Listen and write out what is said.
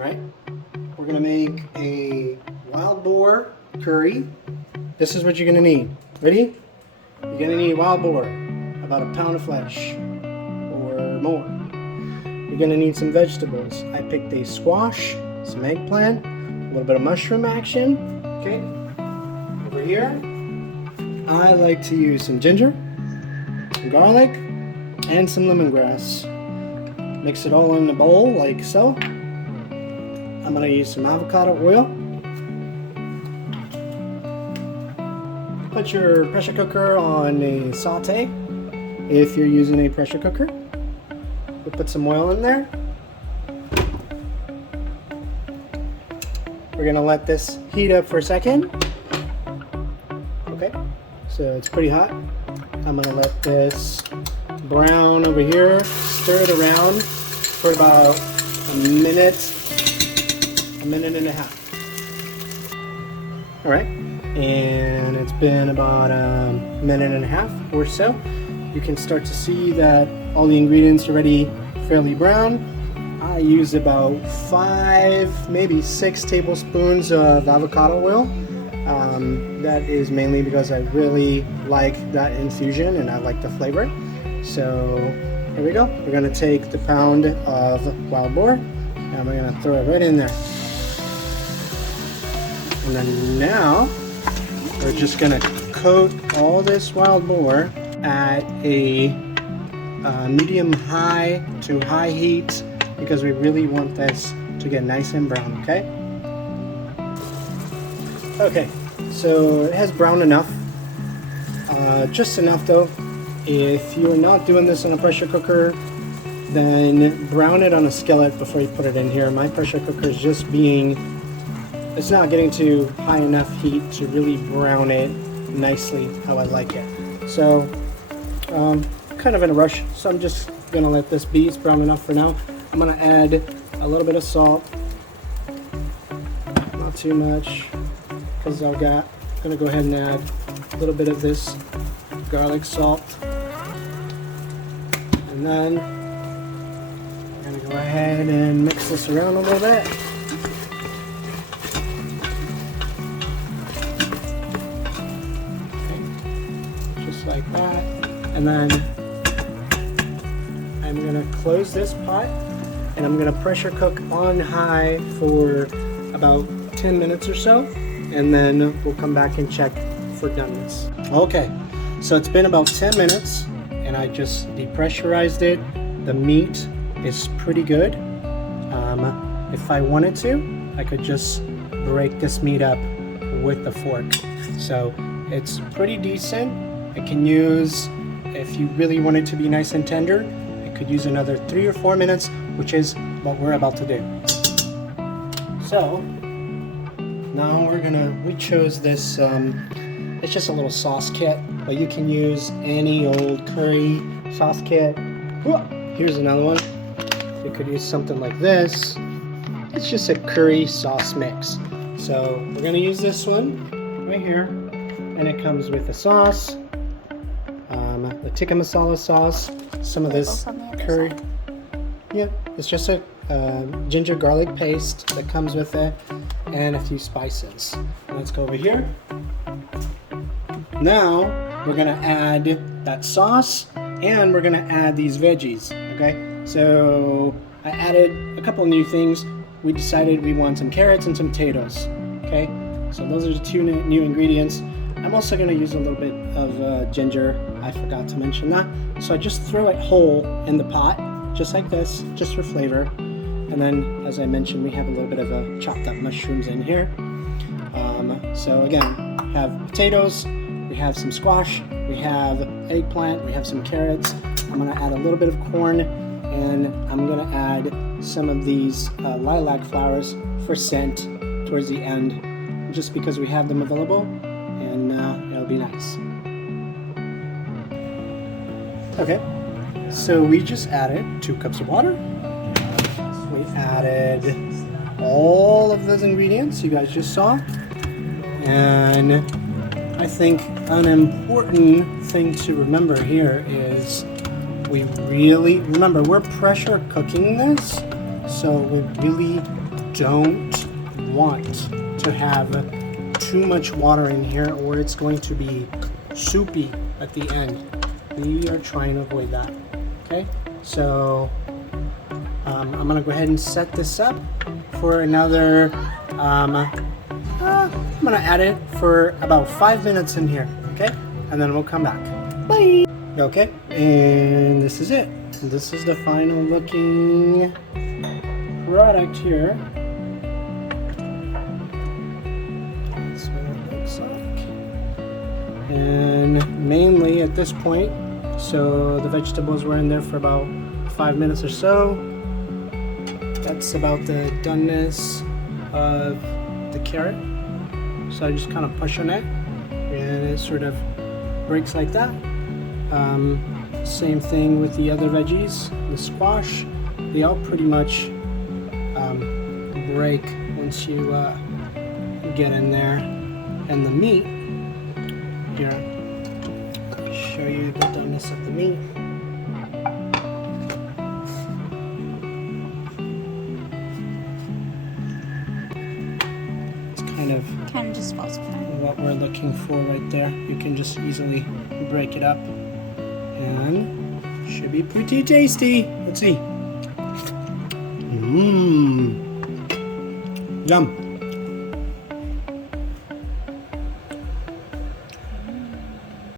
right? We're gonna make a wild boar curry. This is what you're gonna need. Ready? You're gonna need wild boar, about a pound of flesh or more. You're gonna need some vegetables. I picked a squash, some eggplant, a little bit of mushroom action. Okay. Over here, I like to use some ginger, some garlic, and some lemongrass. Mix it all in the bowl like so. I'm going to use some avocado oil. Put your pressure cooker on a saute if you're using a pressure cooker. We'll put some oil in there. We're going to let this heat up for a second. Okay, so it's pretty hot. I'm going to let this brown over here, stir it around for about a minute and a half. All right, and it's been about a minute and a half or so. You can start to see that all the ingredients are already fairly brown. I use about 5, maybe 6 tablespoons of avocado oil. That is mainly because I really like that infusion and I like the flavor. So here we go. We're going to take the pound of wild boar and we're going to throw it right in there. And then now we're just going to coat all this wild boar at a medium high to high heat because we really want this to get nice and brown, okay? Okay, so it has browned enough. Just enough though. If you're not doing this in a pressure cooker, then brown it on a skillet before you put it in here. My pressure cooker is just it's not getting to high enough heat to really brown it nicely how I like it. So, kind of in a rush, so I'm just gonna let this be. It's brown enough for now. I'm gonna add a little bit of salt, not too much, because I'm gonna go ahead and add a little bit of this garlic salt. And then we're going to go ahead and mix this around a little bit. Okay. Just like that. And then I'm going to close this pot and I'm going to pressure cook on high for about 10 minutes or so. And then we'll come back and check for doneness. Okay, so it's been about 10 minutes. And I just depressurized it. The meat is pretty good. If I wanted to, I could just break this meat up with the fork. So it's pretty decent. I can use, if you really want it to be nice and tender, I could use another 3 or 4 minutes, which is what we're about to do. So now we chose this, it's just a little sauce kit. But you can use any old curry sauce kit. Here's another one. You could use something like this. It's just a curry sauce mix. So we're going to use this one right here. And it comes with the sauce, the tikka masala sauce, some of this curry. Yeah, it's just a ginger garlic paste that comes with it, and a few spices. Let's go over here. Now we're gonna add that sauce and we're gonna add these veggies, okay? So I added a couple new things. We decided we want some carrots and some potatoes, okay? So those are the 2 new ingredients. I'm also gonna use a little bit of ginger. I forgot to mention that. So I just throw it whole in the pot, just like this, just for flavor. And then, as I mentioned, we have a little bit of chopped up mushrooms in here. So again, we have potatoes, we have some squash, we have eggplant, we have some carrots. I'm gonna add a little bit of corn, and I'm gonna add some of these lilac flowers for scent towards the end, just because we have them available, and it'll be nice. Okay, so we just added 2 cups of water. We added all of those ingredients you guys just saw, and I think an important thing to remember here is we're pressure cooking this, so we really don't want to have too much water in here or it's going to be soupy at the end. We are trying to avoid that. Okay, so I'm gonna go ahead and set this up for another, I'm gonna add it for about 5 minutes in here, okay? And then we'll come back. Bye! Okay, and this is it. This is the final looking product here. That's what it looks like. And mainly at this point, so the vegetables were in there for about 5 minutes or so. That's about the doneness of the carrot. So I just kind of push on it and it sort of breaks like that. Same thing with the other veggies, the squash. They all pretty much break once you get in there. And the meat, here, I'll show you the doneness of the meat. Kind of just falls apart. What we're looking for right there. You can just easily break it up and should be pretty tasty. Let's see. Yum.